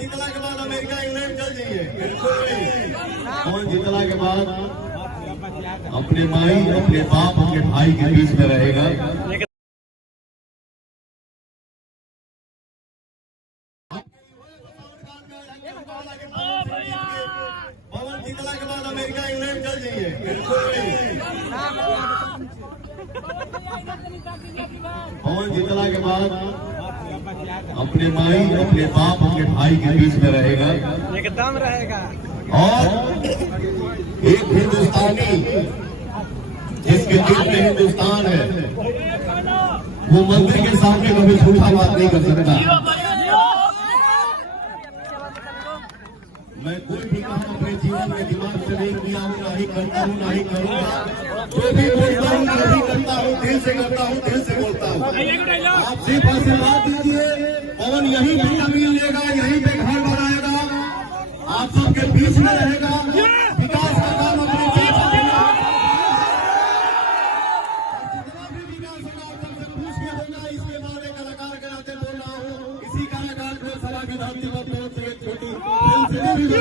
जीतला के बाद America England चल जाइए, बिल्कुल नहीं। पवन जीतला के बाद अपने माई, अपने बाप, अपने भाई के बीच में रहेगा। पवन जीतला के बाद अमेरिका इंग्लैंड चल जाइए, बिल्कुल नहीं। पवन जीतला के बाद अपने माई, अपने बाप, अपने भाई के बीच में रहेगा, एकदम रहेगा। और एक हिंदुस्तानी जिसके दिल में हिंदुस्तान है, वो मंदिर के सामने कभी झूठा बात नहीं कर सकता। मैं कोई भी काम अपने जीवन में दिमाग से नहीं किया हूँ, ना ही करता हूँ, ना ही करूँगा। जो भी बोलता हूँ, जो भी करता हूँ, दिल से करता हूँ, दिल से बोलता हूँ। आप सिर्फ आशीर्वाद दीजिए, पवन यहीं पे जमीन लेगा, यहीं पे घर बनाएगा, आप सबके बीच में रहेगा, विकास का काम अपने जीवन में जितना भी विकास होगा आप सबसे पूछ के होगा। इसके बाद एक कलाकार के नाते बोल रहा हूँ, इसी कलाकार को सभा की धरती पर पहुंच से एक छोटी सही से